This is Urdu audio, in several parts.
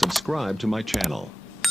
Subscribe to my channel.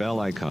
bell icon.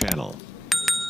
channel.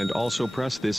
And also press this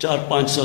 400-500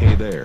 Hey there.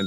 And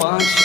5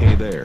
Hey there.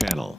channel.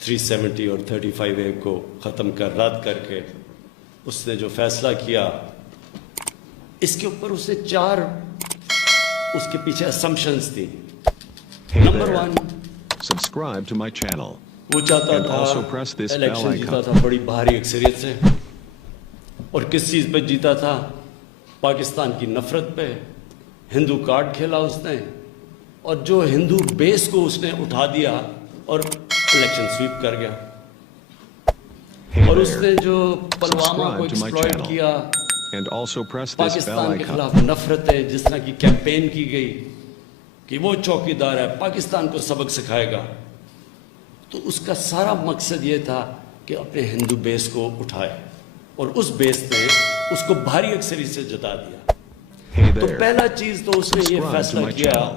370 اور 35A کو ختم رد کر کے اس نے جو فیصلہ کیا، اس کے اوپر اس نے 4 اس کے پیچھے اسمپشنز تھی. Hey number there. 1، Subscribe to my channel. وہ چاہتا And تھا also press this bell election جیتا icon. تھا بڑی بھاری اکثریت سے. اور کس چیز پہ جیتا تھا؟ پاکستان کی نفرت پہ. ہندو کارڈ کھیلا اس نے، اور جو ہندو بیس کو اس نے اٹھا دیا اور الیکشن سویپ کر گیا. Hey اور اس there. نے جو پلوامہ کو Subscribe to my exploit channel. کیا، And also press this bell Pakistan کے icon. خلاف نفرتیں جس طرح کی کیمپین کی گئی کہ وہ چوکیدار ہے، پاکستان کو سبق سکھائے گا، تو اس کا سارا مقصد یہ تھا کہ اپنے ہندو بیس کو اٹھائے، اور اس بیس نے اس کو بھاری اکثریت سے جتا دیا. Hey تو there. پہلا چیز تو اس نے یہ Subscribe to فیصلہ my کیا channel.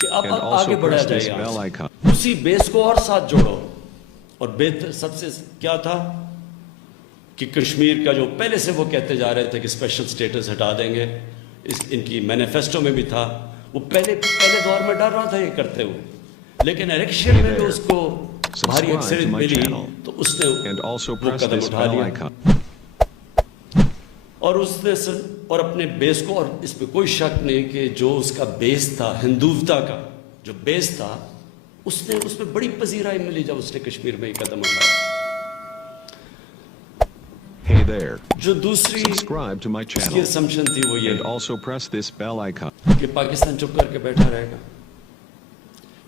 کہ اب And آگے also بڑھا press جائے this یہاں bell سے. icon. اسی بیس کو اور ساتھ جوڑو. اور سب سے کیا تھا کہ کشمیر کا جو پہلے سے وہ کہتے جا رہے تھے کہ اسپیشل سٹیٹس ہٹا دیں گے، ان کی مینیفیسٹو میں بھی تھا، وہ پہلے دور میں ڈر رہا تھا یہ کرتے ہوئے، لیکن الیکشن میں جو اس کو بھاری اکثریت ملی تو اس نے And also وہ press قدم this اٹھا bell لیا. icon. اور اس نے اور اپنے بیس کو، اور اس پہ کوئی شک نہیں کہ جو اس کا بیس تھا، ہندوتا کا جو بیس تھا، اس نے اس پہ بڑی پذیرائی ملی جب اس نے کشمیر میں یہ قدم اٹھایا. Hey there. جو دوسری Subscribe to my اس کی channel. اسمپشن تھی وہ یہ And also press this bell icon. کہ پاکستان چپ کر کے بیٹھا رہے گا،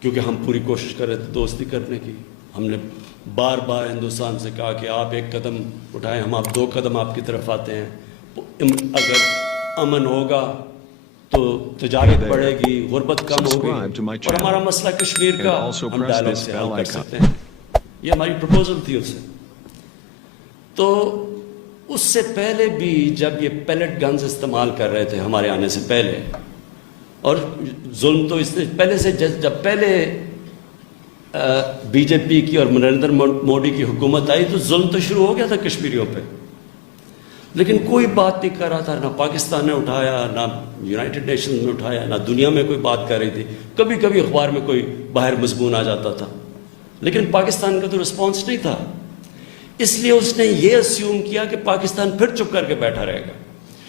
کیونکہ ہم پوری کوشش کر رہے تھے دوستی کرنے کی. ہم نے بار بار ہندوستان سے کہا کہ آپ ایک قدم اٹھائیں، ہم آپ 2 قدم آپ کی طرف آتے ہیں. اگر امن ہوگا تو تجارت بڑھے گی، غربت کم ہوگی، Subscribe to my اور ہمارا channel. مسئلہ کشمیر And کا also ہم press ڈائلاگ this سے bell حل کر icon. سکتے ہیں. یہ ہماری پروپوزل تھی اسے. تو اس سے پہلے بھی جب یہ پیلٹ گنز استعمال کر رہے تھے ہمارے آنے سے پہلے، اور ظلم تو اس نے پہلے سے، جب پہلے بی جے پی کی اور نریندر موڈی کی حکومت آئی تو ظلم تو شروع ہو گیا تھا کشمیریوں پہ، لیکن کوئی بات نہیں کر رہا تھا. نہ پاکستان نے اٹھایا، نہ یونائٹڈ نیشنز میں اٹھایا، نہ دنیا میں کوئی بات کر رہی تھی. کبھی کبھی اخبار میں کوئی باہر مضمون آ جاتا تھا، لیکن پاکستان کا تو رسپانس نہیں تھا. اس لیے اس نے یہ اسیوم کیا کہ پاکستان پھر چپ کر کے بیٹھا رہے گا،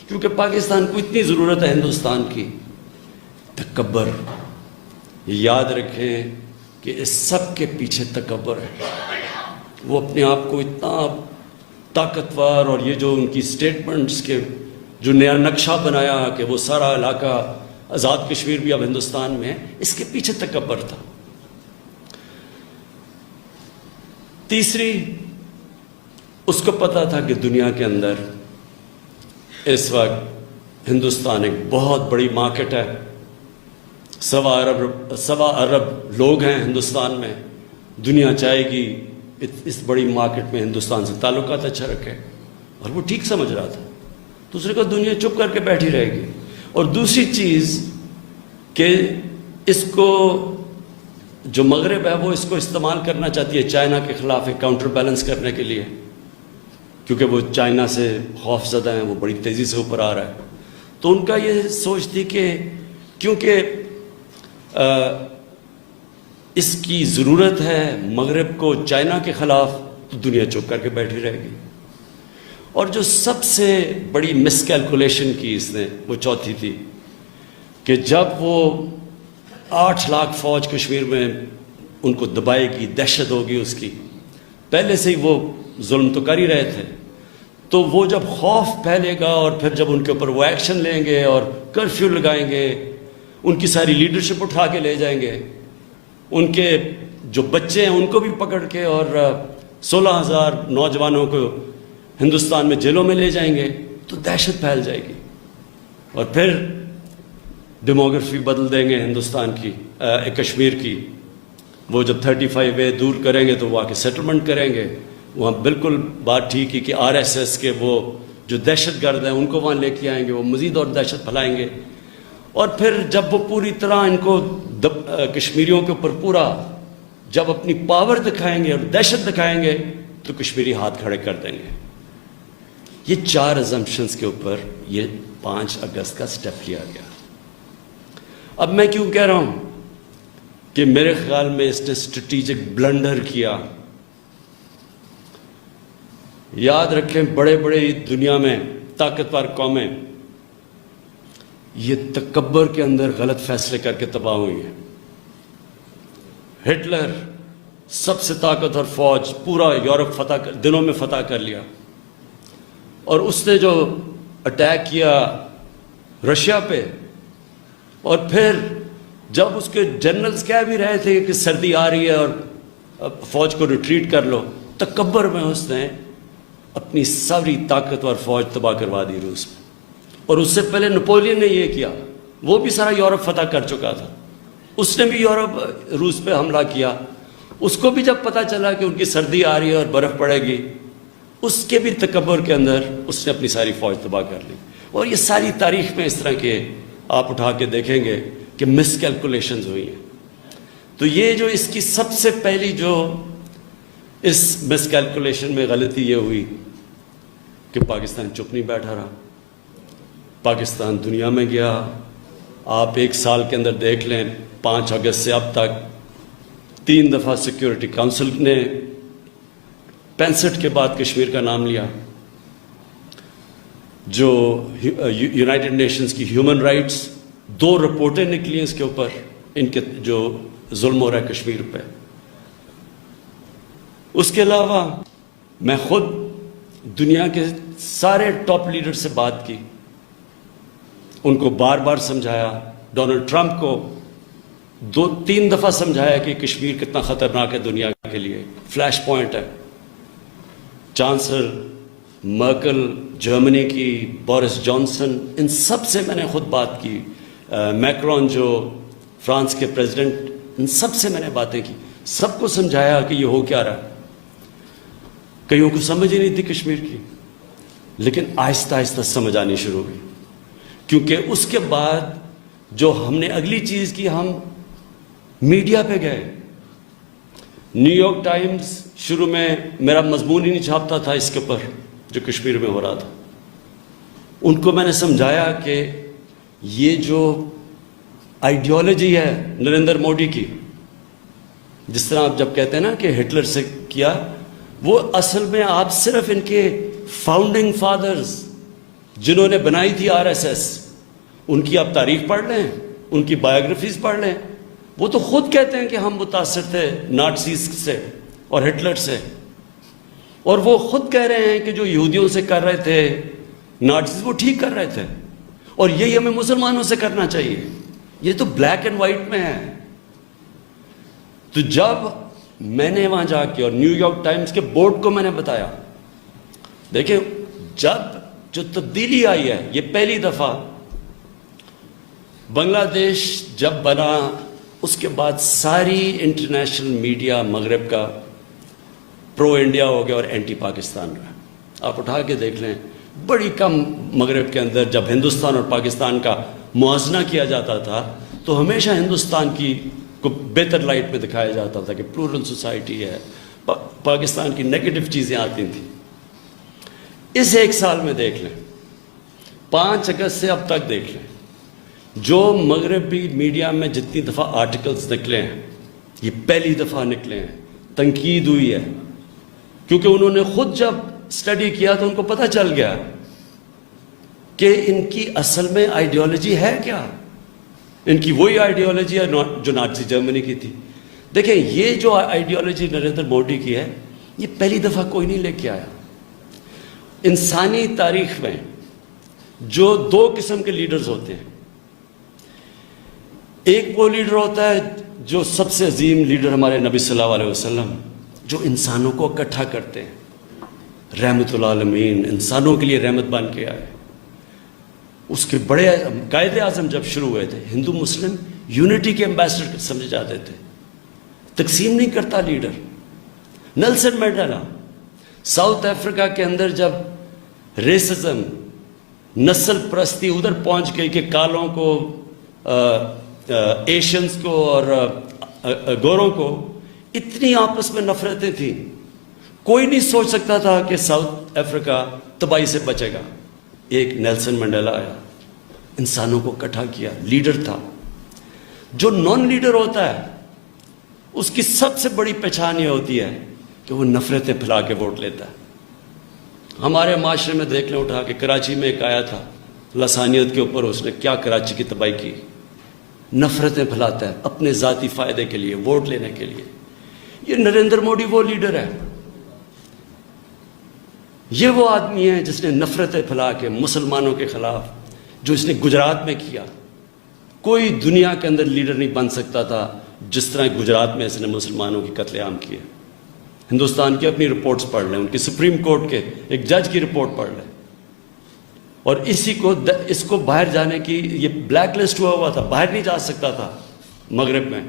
کیونکہ پاکستان کو اتنی ضرورت ہے ہندوستان کی. تکبر، یہ یاد رکھیں کہ اس سب کے پیچھے تکبر ہے. وہ اپنے آپ کو اتنا طاقتور، اور یہ جو ان کی سٹیٹمنٹس کے جو نیا نقشہ بنایا کہ وہ سارا علاقہ آزاد کشمیر بھی اب ہندوستان میں ہے، اس کے پیچھے تکبر تھا. تیسری، اس کو پتا تھا کہ دنیا کے اندر اس وقت ہندوستان ایک بہت بڑی مارکیٹ ہے. 1.25 ارب لوگ ہیں ہندوستان میں. دنیا چاہے گی اس بڑی مارکیٹ میں ہندوستان سے تعلقات اچھا رکھے، اور وہ ٹھیک سمجھ رہا تھا. دوسرے کو دنیا چپ کر کے بیٹھی رہے گی. اور دوسری چیز کہ اس کو جو مغرب ہے وہ اس کو استعمال کرنا چاہتی ہے چائنا کے خلاف ایک کاؤنٹر بیلنس کرنے کے لیے، کیونکہ وہ چائنا سے خوف زدہ ہیں، وہ بڑی تیزی سے اوپر آ رہا ہے. تو ان کا یہ سوچ تھی کہ کیونکہ اس کی ضرورت ہے مغرب کو چائنا کے خلاف، تو دنیا چپ کر کے بیٹھی رہے گی. اور جو سب سے بڑی مس کیلکولیشن کی اس نے، وہ چوتھی تھی کہ جب وہ 8 لاکھ فوج کشمیر میں ان کو دبائے گی، دہشت ہوگی اس کی، پہلے سے ہی وہ ظلم تو کر ہی رہے تھے، تو وہ جب خوف پھیلے گا اور پھر جب ان کے اوپر وہ ایکشن لیں گے اور کرفیو لگائیں گے، ان کی ساری لیڈرشپ اٹھا کے لے جائیں گے، ان کے جو بچے ہیں ان کو بھی پکڑ کے، اور 16,000 نوجوانوں کو ہندوستان میں جیلوں میں لے جائیں گے، تو دہشت پھیل جائے گی. اور پھر ڈیموگرافی بدل دیں گے ہندوستان کی، کشمیر کی. وہ جب 35A دور کریں گے تو وہ آ کے سیٹلمنٹ کریں گے. وہاں بالکل بات ٹھیک ہے کہ RSS کے وہ جو دہشت گرد ہیں ان کو وہاں لے کے آئیں گے، وہ مزید اور دہشت پھیلائیں گے. اور پھر جب وہ پوری طرح ان کو کشمیریوں کے اوپر پورا جب اپنی پاور دکھائیں گے اور دہشت دکھائیں گے تو کشمیری ہاتھ کھڑے کر دیں گے. یہ 4 ازمپشنز کے اوپر یہ 5 اگست کا سٹیپ لیا گیا. اب میں کیوں کہہ رہا ہوں کہ میرے خیال میں اس نے اسٹریٹجک بلنڈر کیا یاد رکھیں بڑے بڑے دنیا میں طاقتور قومیں یہ تکبر کے اندر غلط فیصلے کر کے تباہ ہوئی ہیں. ہٹلر سب سے طاقتور فوج پورا یورپ دنوں میں فتح کر لیا, اور اس نے جو اٹیک کیا رشیا پہ, اور پھر جب اس کے جنرلز کہہ بھی رہے تھے کہ سردی آ رہی ہے اور فوج کو ریٹریٹ کر لو, تکبر میں اس نے اپنی ساری طاقتور فوج تباہ کروا دی روس میں. اور اس سے پہلے نپولین نے یہ کیا, وہ بھی سارا یورپ فتح کر چکا تھا, اس نے بھی یورپ روس پہ حملہ کیا. اس کو بھی جب پتہ چلا کہ ان کی سردی آ رہی ہے اور برف پڑے گی, اس کے بھی تکبر کے اندر اس نے اپنی ساری فوج تباہ کر لی. اور یہ ساری تاریخ میں اس طرح کے آپ اٹھا کے دیکھیں گے کہ مس کیلکولیشنز ہوئی ہیں. تو یہ جو اس کی سب سے پہلی جو اس مس کیلکولیشن میں غلطی یہ ہوئی کہ پاکستان چپ نہیں بیٹھا رہا, پاکستان دنیا میں گیا. آپ ایک سال کے اندر دیکھ لیں 5 اگست سے اب تک 3 دفعہ سیکیورٹی کونسل نے 65 کے بعد کشمیر کا نام لیا. جو یونائٹڈ نیشنز کی ہیومن رائٹس 2 رپورٹیں نکلی ہیں اس کے اوپر, ان کے جو ظلم ہو رہا ہے کشمیر پہ. اس کے علاوہ میں خود دنیا کے سارے ٹاپ لیڈر سے بات کی, ان کو بار بار سمجھایا. ڈونلڈ ٹرمپ کو 2-3 دفعہ سمجھایا کہ کشمیر کتنا خطرناک ہے دنیا کے لیے, فلیش پوائنٹ ہے. چانسلر مرکل جرمنی کی, بورس جانسن, ان سب سے میں نے خود بات کی. میکرون جو فرانس کے پریزیڈنٹ, ان سب سے میں نے باتیں کی, سب کو سمجھایا کہ یہ ہو کیا رہا. کئیوں کو سمجھ ہی نہیں تھی کشمیر کی, لیکن آہستہ آہستہ سمجھ آنی شروع ہوئی. کیونکہ اس کے بعد جو ہم نے اگلی چیز کی, ہم میڈیا پہ گئے. نیو یارک ٹائمز شروع میں میرا مضمون ہی نہیں چھاپتا تھا اس کے اوپر جو کشمیر میں ہو رہا تھا. ان کو میں نے سمجھایا کہ یہ جو آئیڈیالوجی ہے نریندر مودی کی, جس طرح آپ جب کہتے ہیں نا کہ ہٹلر سے کیا, وہ اصل میں آپ صرف ان کے فاؤنڈنگ فادرز جنہوں نے بنائی تھی RSS, ان کی آپ تاریخ پڑھ لیں, ان کی بایوگرافیز پڑھ لیں. وہ تو خود کہتے ہیں کہ ہم متاثر تھے نازیز سے اور ہٹلر سے, اور وہ خود کہہ رہے ہیں کہ جو یہودیوں سے کر رہے تھے نازیز وہ ٹھیک کر رہے تھے, اور یہی ہمیں مسلمانوں سے کرنا چاہیے. یہ تو بلیک اینڈ وائٹ میں ہے. تو جب میں نے وہاں جا کے اور نیو یارک ٹائمز کے بورڈ کو میں نے بتایا, دیکھیں جب جو تبدیلی آئی ہے, یہ پہلی دفعہ بنگلہ دیش جب بنا, اس کے بعد ساری انٹرنیشنل میڈیا مغرب کا پرو انڈیا ہو گیا اور اینٹی پاکستان رہا. آپ اٹھا کے دیکھ لیں, بڑی کم مغرب کے اندر جب ہندوستان اور پاکستان کا موازنہ کیا جاتا تھا تو ہمیشہ ہندوستان کی کو بہتر لائٹ میں دکھایا جاتا تھا کہ پلورل سوسائٹی ہے, پاکستان کی نیگیٹو چیزیں آتی تھیں. اس ایک سال میں دیکھ لیں, 5 اگست سے اب تک دیکھ لیں, جو مغربی میڈیا میں جتنی دفعہ آرٹیکلز نکلے ہیں, یہ پہلی دفعہ نکلے ہیں. تنقید ہوئی ہے کیونکہ انہوں نے خود جب اسٹڈی کیا تو ان کو پتہ چل گیا کہ ان کی اصل میں آئیڈیالوجی ہے کیا. ان کی وہی آئیڈیالوجی ہے جو نازی جرمنی کی تھی. دیکھیں یہ جو آئیڈیالوجی نریندر مودی کی ہے, یہ پہلی دفعہ کوئی نہیں لے کے آیا. انسانی تاریخ میں جو 2 قسم کے لیڈرز ہوتے ہیں, ایک وہ لیڈر ہوتا ہے جو سب سے عظیم لیڈر ہمارے نبی صلی اللہ علیہ وسلم, جو انسانوں کو اکٹھا کرتے ہیں, رحمت العالمین, انسانوں کے لیے رحمت بن کے آئے. اس کے بڑے قائد اعظم جب شروع ہوئے تھے, ہندو مسلم یونٹی کے ایمبیسڈر سمجھے جاتے تھے, تقسیم نہیں کرتا leader. Nelson Mandela South Africa کے اندر جب ریسزم, نسل پرستی ادھر پہنچ گئی کہ کالوں کو, ایشینز کو اور گوروں کو اتنی آپس میں نفرتیں تھیں, کوئی نہیں سوچ سکتا تھا کہ ساؤتھ افریقہ تباہی سے بچے گا. ایک نیلسن منڈیلا آیا, انسانوں کو اکٹھا کیا, لیڈر تھا. جو نان لیڈر ہوتا ہے اس کی سب سے بڑی پہچان یہ ہوتی ہے کہ وہ نفرتیں پھیلا کے ووٹ لیتا ہے. ہمارے معاشرے میں دیکھ لیں اٹھا کہ کراچی میں ایک آیا تھا لسانیت کے اوپر، اس نے کیا کراچی کی تباہی کی، نفرتیں پھیلاتا ہے اپنے ذاتی فائدے کے لیے، ووٹ لینے کے لیے۔ یہ نریندر مودی وہ لیڈر ہے، یہ وہ آدمی ہے جس نے نفرتیں پھیلا کے مسلمانوں کے خلاف جو اس نے گجرات میں کیا، کوئی دنیا کے اندر لیڈر نہیں بن سکتا تھا جس طرح گجرات میں اس نے مسلمانوں کی قتل عام کیے۔ ہندوستان کی اپنی رپورٹس پڑھ لیں، ان کی سپریم کورٹ کے ایک جج کی رپورٹ پڑھ لیں، اور اس کو باہر جانے کی یہ بلیک لسٹ ہوا تھا، باہر نہیں جا سکتا تھا، مغرب میں،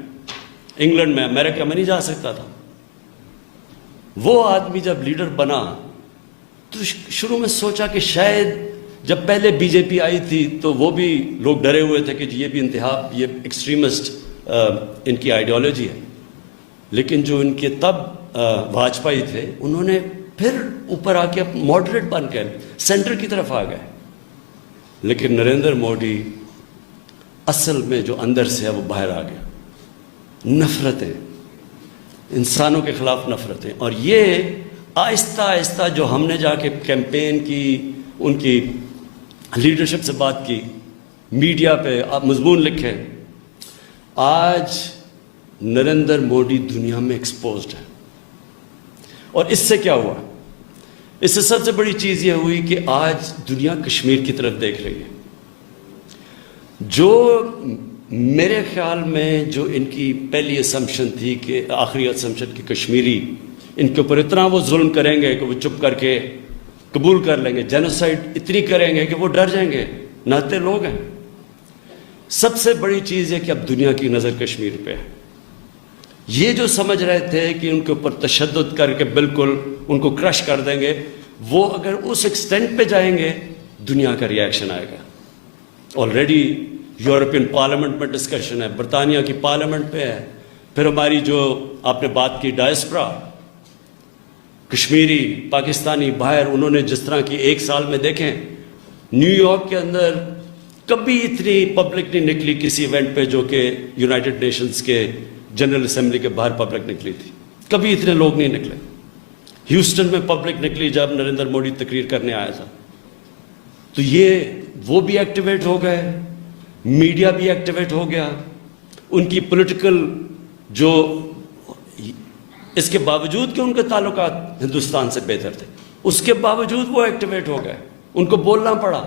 انگلینڈ میں، امریکہ میں نہیں جا سکتا تھا۔ وہ آدمی جب لیڈر بنا تو شروع میں سوچا کہ شاید جب پہلے بی جے پی آئی تھی تو وہ بھی لوگ ڈرے ہوئے تھے کہ یہ بھی یہ ایکسٹریمسٹ ان کی آئیڈیالوجی ہے، لیکن جو ان کے تب واجپئی تھے انہوں نے پھر اوپر آ کے ماڈریٹ بن کے سینٹر کی طرف آ گئے۔ لیکن نریندر مودی اصل میں جو اندر سے ہے وہ باہر آ گیا، نفرتیں، انسانوں کے خلاف نفرتیں، اور یہ آہستہ آہستہ جو ہم نے جا کے کیمپین کی، ان کی لیڈرشپ سے بات کی، میڈیا پہ مضمون لکھے، آج نریندر مودی دنیا میں ایکسپوزڈ ہے۔ اور اس سے کیا ہوا؟ اس سے سب سے بڑی چیز یہ ہوئی کہ آج دنیا کشمیر کی طرف دیکھ رہی ہے۔ جو میرے خیال میں جو ان کی پہلی اسمپشن تھی کہ آخری اسمپشن کہ کشمیری ان کے اوپر اتنا وہ ظلم کریں گے کہ وہ چپ کر کے قبول کر لیں گے، جینوسائیڈ اتنی کریں گے کہ وہ ڈر جائیں گے، نہتے لوگ ہیں۔ سب سے بڑی چیز ہے کہ اب دنیا کی نظر کشمیر پہ ہے۔ یہ جو سمجھ رہے تھے کہ ان کے اوپر تشدد کر کے بالکل ان کو کرش کر دیں گے، وہ اگر اس ایکسٹینٹ پہ جائیں گے دنیا کا ریاکشن آئے گا۔ آلریڈی یورپین پارلیمنٹ میں ڈسکشن ہے، برطانیہ کی پارلیمنٹ پہ ہے، پھر ہماری جو آپ نے بات کی ڈائسپرا، کشمیری پاکستانی باہر، انہوں نے جس طرح کی ایک سال میں دیکھیں نیو یارک کے اندر کبھی اتنی پبلک نہیں نکلی کسی ایونٹ پہ جو کہ یونائٹڈ نیشنز کے جنرل اسمبلی کے باہر پبلک نکلی تھی، کبھی اتنے لوگ نہیں نکلے۔ ہیوسٹن میں پبلک نکلی جب نریندر مودی تقریر کرنے آیا تھا، تو یہ وہ بھی ایکٹیویٹ ہو گئے، میڈیا بھی ایکٹیویٹ ہو گیا، ان کی پولیٹیکل جو اس کے باوجود کہ ان کے تعلقات ہندوستان سے بہتر تھے، اس کے باوجود وہ ایکٹیویٹ ہو گئے، ان کو بولنا پڑا۔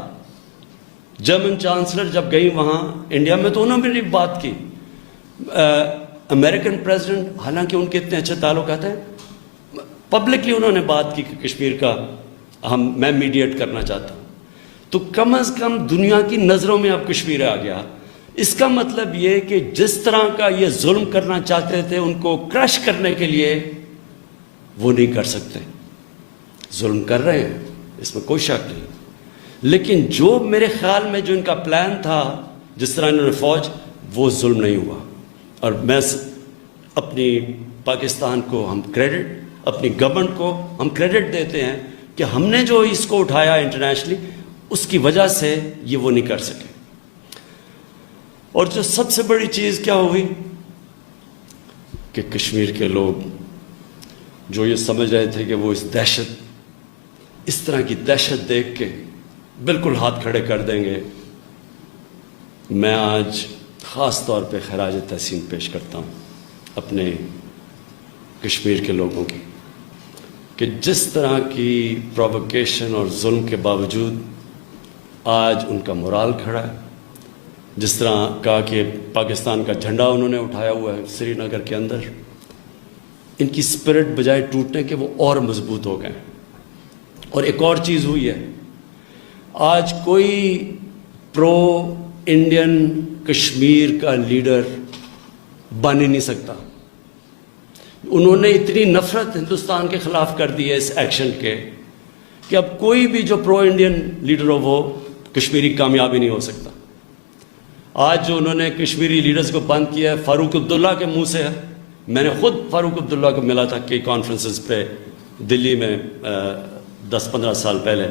جرمن چانسلر جب گئی وہاں انڈیا میں تو انہوں نے بھی بات کی۔ امریکن پریزیڈنٹ، حالانکہ ان کے اتنے اچھے تعلقات ہیں، پبلکلی انہوں نے بات کی کہ کشمیر کا میں میڈیٹ کرنا چاہتا ہوں۔ تو کم از کم دنیا کی نظروں میں اب کشمیر آ گیا۔ اس کا مطلب یہ کہ جس طرح کا یہ ظلم کرنا چاہتے تھے ان کو کرش کرنے کے لیے، وہ نہیں کر سکتے۔ ظلم کر رہے ہیں، اس میں کوئی شک نہیں، لیکن جو میرے خیال میں جو ان کا پلان تھا، جس طرح انہوں نے فوج، وہ ظلم نہیں ہوا۔ اور میں اپنی پاکستان کو ہم کریڈٹ، اپنی گورنمنٹ کو ہم کریڈٹ دیتے ہیں کہ ہم نے جو اس کو اٹھایا انٹرنیشنلی، اس کی وجہ سے یہ وہ نہیں کر سکے۔ اور جو سب سے بڑی چیز کیا ہوئی کہ کشمیر کے لوگ جو یہ سمجھ رہے تھے کہ وہ اس طرح کی دہشت دیکھ کے بالکل ہاتھ کھڑے کر دیں گے، میں آج خاص طور پہ خراج تحسین پیش کرتا ہوں اپنے کشمیر کے لوگوں کی، کہ جس طرح کی پرووکیشن اور ظلم کے باوجود آج ان کا مورال کھڑا ہے۔ جس طرح کہا کہ پاکستان کا جھنڈا انہوں نے اٹھایا ہوا ہے سری نگر کے اندر، ان کی اسپرٹ بجائے ٹوٹنے کے وہ اور مضبوط ہو گئے۔ اور ایک اور چیز ہوئی ہے، آج کوئی پرو انڈین کشمیر کا لیڈر بن ہی نہیں سکتا۔ انہوں نے اتنی نفرت ہندوستان کے خلاف کر دی ہے اس ایکشن کے کہ اب کوئی بھی جو پرو انڈین لیڈر ہو وہ کشمیری کامیاب ہی نہیں ہو سکتا۔ آج جو انہوں نے کشمیری لیڈرز کو بند کیا ہے، فاروق عبداللہ کے منہ سے ہے۔ میں نے خود فاروق عبداللہ کو ملا تھا کئی کانفرنسز پہ دلی میں 10-15 سال پہلے۔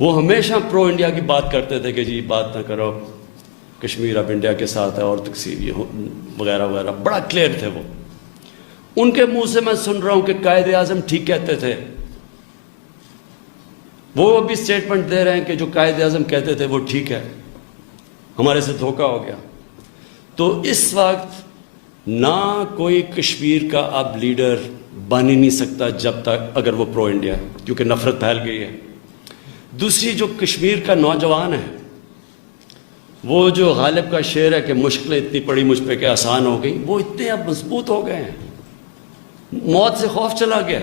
وہ ہمیشہ پرو انڈیا کی بات کرتے تھے کہ جی بات نہ کرو، کشمیر اب انڈیا کے ساتھ ہے اور تقسیم وغیرہ وغیرہ، بڑا کلیئر تھے وہ۔ ان کے منہ سے میں سن رہا ہوں کہ قائد اعظم ٹھیک کہتے تھے، وہ ابھی اسٹیٹمنٹ دے رہے ہیں کہ جو قائد اعظم کہتے تھے وہ ٹھیک ہے، ہمارے سے دھوکہ ہو گیا. تو اس وقت نہ کوئی کشمیر کا اب لیڈر بن ہی نہیں سکتا جب تک اگر وہ پرو انڈیا ہے، کیونکہ نفرت پھیل گئی ہے. دوسری جو کشمیر کا نوجوان ہے، وہ جو غالب کا شعر ہے کہ مشکلیں اتنی پڑی مجھ پہ کہ آسان ہو گئی، وہ اتنے اب مضبوط ہو گئے ہیں، موت سے خوف چلا گیا.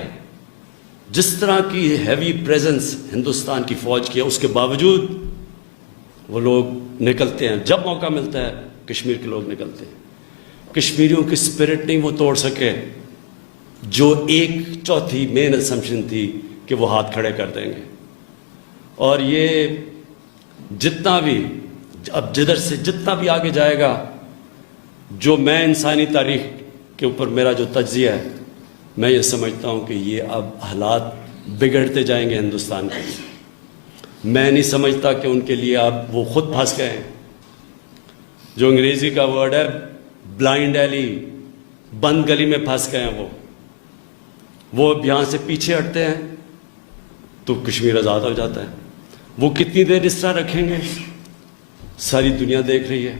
جس طرح کی ہیوی پریزنس ہندوستان کی فوج کی ہے، اس کے باوجود وہ لوگ نکلتے ہیں، جب موقع ملتا ہے کشمیر کے لوگ نکلتے ہیں. کشمیریوں کی اسپرٹ نہیں وہ توڑ سکے جو ایک چوتھی مین اسمپشن تھی کہ وہ ہاتھ کھڑے کر دیں گے. اور یہ جتنا بھی اب جدھر سے جتنا بھی آگے جائے گا، جو میں انسانی تاریخ کے اوپر میرا جو تجزیہ ہے، میں یہ سمجھتا ہوں کہ یہ اب حالات بگڑتے جائیں گے ہندوستان کے. میں نہیں سمجھتا کہ ان کے لیے اب وہ خود پھنس گئے ہیں. جو انگریزی کا ورڈ ہے بلائنڈ ایلی، بند گلی میں پھنس گئے ہیں. وہ اب یہاں سے پیچھے ہٹتے ہیں تو کشمیر آزاد ہو جاتا ہے. وہ کتنی دیر اس طرح رکھیں گے ساری دنیا دیکھ رہی ہے.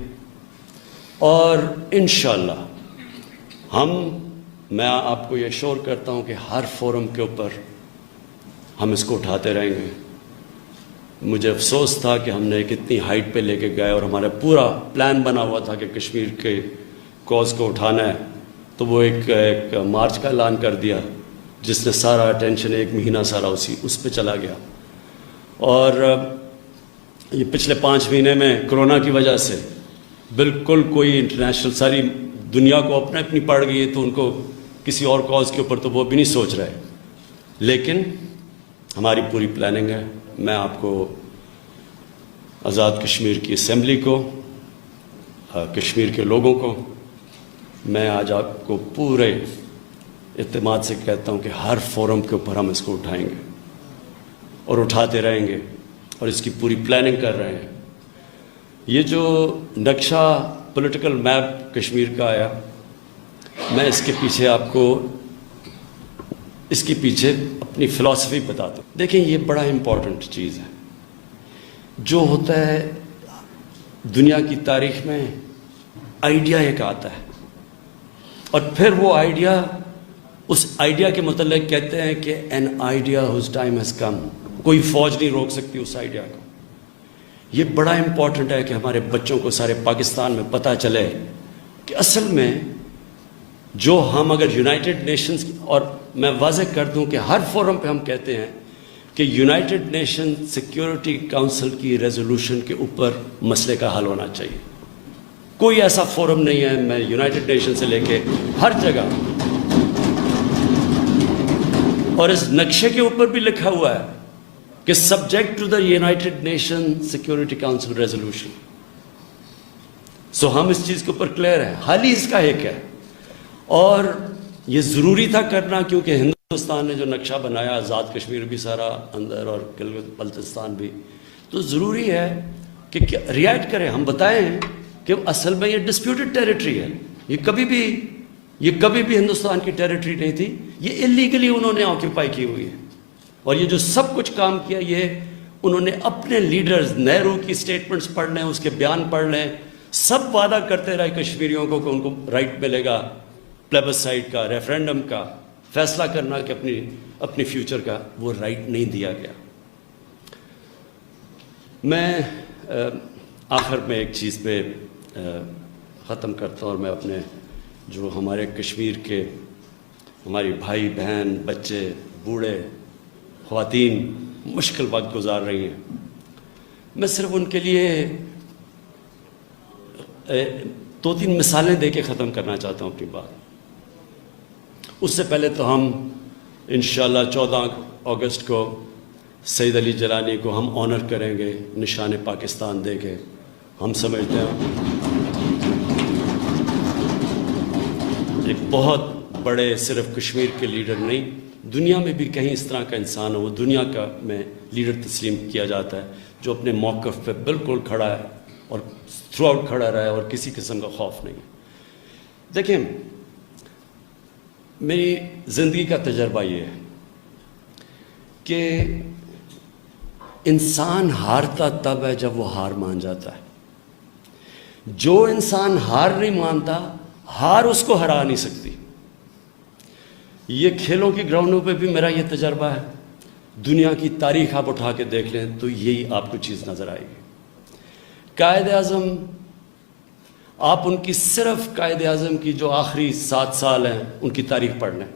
اور انشاءاللہ میں آپ کو یہ شور کرتا ہوں کہ ہر فورم کے اوپر ہم اس کو اٹھاتے رہیں گے. مجھے افسوس تھا کہ ہم نے ایک اتنی ہائٹ پہ لے کے گئے اور ہمارا پورا پلان بنا ہوا تھا کہ کشمیر کے کوز کو اٹھانا ہے، تو وہ ایک مارچ کا اعلان کر دیا جس نے سارا اٹینشن ایک مہینہ سارا اس پہ چلا گیا. اور یہ پچھلے 5 مہینے میں کرونا کی وجہ سے بالکل کوئی انٹرنیشنل، ساری دنیا کو اپنی پڑ گئی ہے، تو ان کو کسی اور کاز کے اوپر تو وہ بھی نہیں سوچ رہے. لیکن ہماری پوری پلاننگ ہے. میں آپ کو آزاد کشمیر کی اسمبلی کو، کشمیر کے لوگوں کو، میں آج آپ کو پورے اعتماد سے کہتا ہوں کہ ہر فورم کے اوپر ہم اس کو اٹھائیں گے اور اٹھاتے رہیں گے اور اس کی پوری پلاننگ کر رہے ہیں. یہ جو نقشہ پولیٹیکل میپ کشمیر کا آیا، میں اس کے پیچھے آپ کو اس کے پیچھے اپنی فلسفی بتاتا ہوں. دیکھیں، یہ بڑا امپورٹنٹ چیز ہے. جو ہوتا ہے دنیا کی تاریخ میں، آئیڈیا ایک آتا ہے اور پھر وہ آئیڈیا، اس آئیڈیا کے متعلق کہتے ہیں کہ an idea whose time has come. کوئی فوج نہیں روک سکتی اس آئیڈیا کو. یہ بڑا امپورٹنٹ ہے کہ ہمارے بچوں کو سارے پاکستان میں پتہ چلے کہ اصل میں جو ہم اگر یونائٹڈ نیشنز، اور میں واضح کر دوں کہ ہر فورم پہ ہم کہتے ہیں کہ یونائٹڈ نیشن سیکیورٹی کونسل کی ریزولوشن کے اوپر مسئلے کا حل ہونا چاہیے. کوئی ایسا فورم نہیں ہے، میں یونائٹڈ نیشن سے لے کے ہر جگہ، اور اس نقشے کے اوپر بھی لکھا ہوا ہے کہ subject to the united nation security council resolution. سو ہم اس چیز کے اوپر کلیئر ہیں. حال ہی اس کا ایک ہے، اور یہ ضروری تھا کرنا، کیونکہ ہندوستان نے جو نقشہ بنایا، آزاد کشمیر بھی سارا اندر اور گلگت بلتستان بھی، تو ضروری ہے کہ ریئیکٹ کریں. ہم بتائیں کہ اصل میں یہ ڈسپیوٹڈ ٹیریٹری ہے. یہ کبھی بھی ہندوستان کی ٹیریٹری نہیں تھی. یہ اللیگلی انہوں نے آکیوپائی کی ہوئی ہے. اور یہ جو سب کچھ کام کیا، یہ انہوں نے اپنے لیڈرز، نہرو کی سٹیٹمنٹس پڑھ لیں، اس کے بیان پڑھ لیں، سب وعدہ کرتے رہے کشمیریوں کو کہ ان کو رائٹ ملے گا پلیبسائٹ کا، ریفرینڈم کا، فیصلہ کرنا کہ اپنی فیوچر کا. وہ رائٹ نہیں دیا گیا. میں آخر میں ایک چیز پہ ختم کرتا ہوں، اور میں اپنے جو ہمارے کشمیر کے ہماری بھائی بہن، بچے، بوڑھے، خواتین مشکل وقت گزار رہی ہیں، میں صرف ان کے لیے 2-3 مثالیں دے کے ختم کرنا چاہتا ہوں اپنی بات. اس سے پہلے تو ہم انشاءاللہ 14 اگست کو سید علی جیلانی کو ہم آنر کریں گے نشان پاکستان دے کے. ہم سمجھتے ہیں ایک بہت بڑے صرف کشمیر کے لیڈر نہیں، دنیا میں بھی کہیں اس طرح کا انسان ہو، وہ دنیا کا میں لیڈر تسلیم کیا جاتا ہے جو اپنے موقف پہ بالکل کھڑا ہے اور تھرو آؤٹ کھڑا رہا ہے اور کسی قسم کا خوف نہیں. دیکھیں، میری زندگی کا تجربہ یہ ہے کہ انسان ہارتا تب ہے جب وہ ہار مان جاتا ہے. جو انسان ہار نہیں مانتا, ہار اس کو ہرا نہیں سکتی. یہ کھیلوں کی گراؤنڈوں پہ بھی میرا یہ تجربہ ہے. دنیا کی تاریخ آپ اٹھا کے دیکھ لیں تو یہی آپ کو چیز نظر آئے گی. قائد اعظم, آپ ان کی صرف قائد اعظم کی جو آخری 7 سال ہیں ان کی تاریخ پڑھ لیں.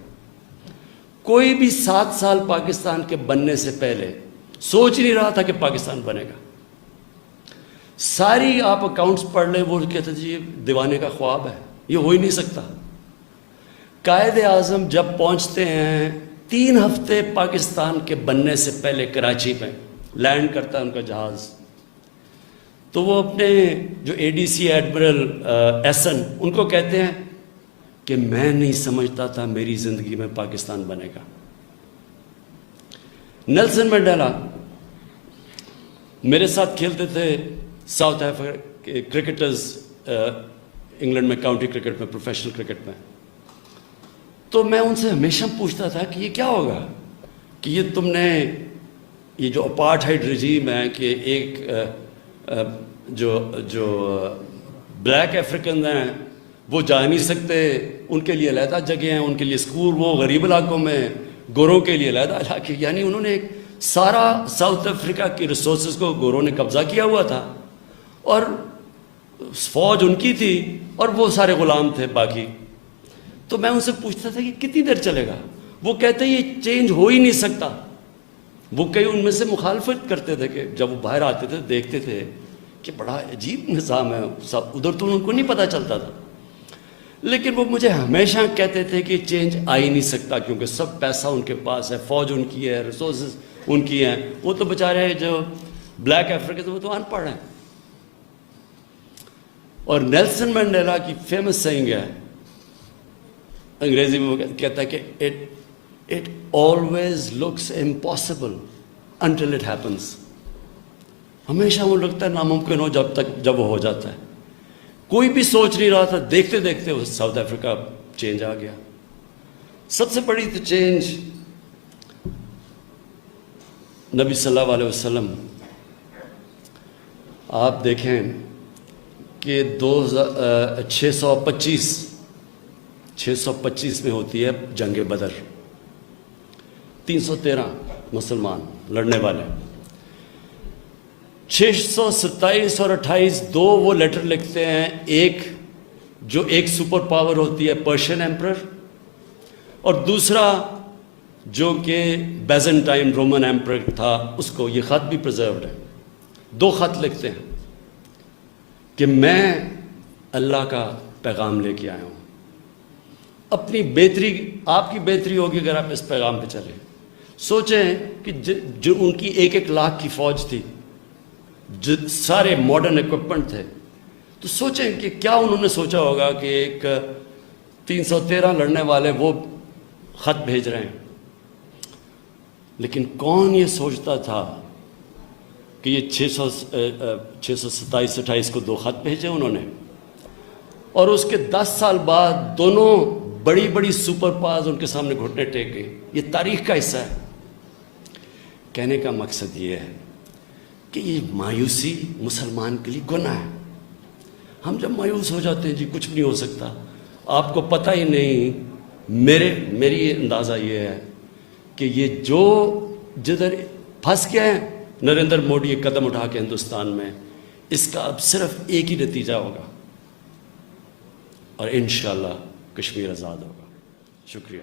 کوئی بھی 7 سال پاکستان کے بننے سے پہلے سوچ نہیں رہا تھا کہ پاکستان بنے گا. ساری آپ اکاؤنٹس پڑھ لیں, وہ کہتے تھے یہ دیوانے کا خواب ہے, یہ ہو ہی نہیں سکتا. قائد اعظم جب پہنچتے ہیں 3 ہفتے پاکستان کے بننے سے پہلے کراچی میں لینڈ کرتا ہے ان کا جہاز, تو وہ اپنے جو اے ڈی سی ایڈمرل ایسن ان کو کہتے ہیں کہ میں نہیں سمجھتا تھا میری زندگی میں پاکستان بنے گا. نیلسن منڈیلا میرے ساتھ کھیلتے تھے ساؤتھ افریقہ کے کرکٹرز, انگلینڈ میں کاؤنٹی کرکٹ میں, پروفیشنل کرکٹ میں. تو میں ان سے ہمیشہ پوچھتا تھا کہ یہ کیا ہوگا کہ یہ تم نے یہ جو اپارٹھائڈ رجیم ہے کہ ایک جو بلیک افریقن ہیں وہ جا نہیں سکتے, ان کے لیے علیحدہ جگہ ہیں, ان کے لیے اسکول, وہ غریب علاقوں میں, گوروں کے لیے علیحدہ علاقے. یعنی انہوں نے ایک سارا ساؤتھ افریقہ کی ریسورسز کو گوروں نے قبضہ کیا ہوا تھا, اور فوج ان کی تھی اور وہ سارے غلام تھے باقی. تو میں ان سے پوچھتا تھا کہ کتنی دیر چلے گا. وہ کہتے یہ چینج ہو ہی نہیں سکتا. وہ کئی ان میں سے مخالفت کرتے تھے کہ جب وہ باہر آتے تھے دیکھتے تھے کہ بڑا عجیب نظام ہے, سب ادھر تو ان کو نہیں پتہ چلتا تھا. لیکن وہ مجھے ہمیشہ کہتے تھے کہ چینج آ ہی نہیں سکتا کیونکہ سب پیسہ ان کے پاس ہے, فوج ان کی ہے, ریسورسز ان کی ہیں. وہ تو بیچارے جو بلیک افریقن وہ تو ان پڑھ ہیں. اور نیلسن منڈیلا کی فیمس سینگ ہے, انگریزی میں وہ کہتا ہے کہ it always looks impossible until it happens. ہمیشہ وہ لگتا ہے ناممکن ہو جب وہ ہو جاتا ہے. کوئی بھی سوچ نہیں رہا تھا, دیکھتے دیکھتے وہ ساؤتھ افریقہ چینج آ گیا. سب سے بڑی تو چینج نبی صلی اللہ علیہ وسلم, آپ دیکھیں کہ 625 میں ہوتی ہے جنگ بدر. 313 مسلمان لڑنے والے, 627 اور 28 دو وہ لیٹر لکھتے ہیں. ایک جو ایک سپر پاور ہوتی ہے پرشین ایمپرر, اور دوسرا جو کہ بیزنٹائن رومن ایمپرر تھا, اس کو. یہ خط بھی پرزروڈ ہے. 2 خط لکھتے ہیں کہ میں اللہ کا پیغام لے کے آیا ہوں. اپنی بہتری, آپ کی بہتری ہوگی اگر آپ اس پیغام پہ چلیں. سوچیں کہ جو ان کی 1 لاکھ کی فوج تھی, جو سارے ماڈرن ایکوپمنٹ تھے, تو سوچیں کہ کیا انہوں نے سوچا ہوگا کہ ایک 313 لڑنے والے وہ خط بھیج رہے ہیں. لیکن کون یہ سوچتا تھا کہ یہ 627-28 کو 2 خط بھیجے انہوں نے, اور اس کے 10 سال بعد دونوں بڑی بڑی سپر پاورز ان کے سامنے گھٹنے ٹیک گئی. یہ تاریخ کا حصہ ہے. کہنے کا مقصد یہ ہے کہ یہ مایوسی مسلمان کے لیے گناہ ہے. ہم جب مایوس ہو جاتے ہیں جی کچھ بھی نہیں ہو سکتا, آپ کو پتہ ہی نہیں. میری اندازہ یہ ہے کہ یہ جو جدھر پھنس گئے ہیں نریندر موڈی ایک قدم اٹھا کے ہندوستان میں, اس کا اب صرف ایک ہی نتیجہ ہوگا, اور انشاءاللہ کشمیر آزاد ہوگا. شکریہ.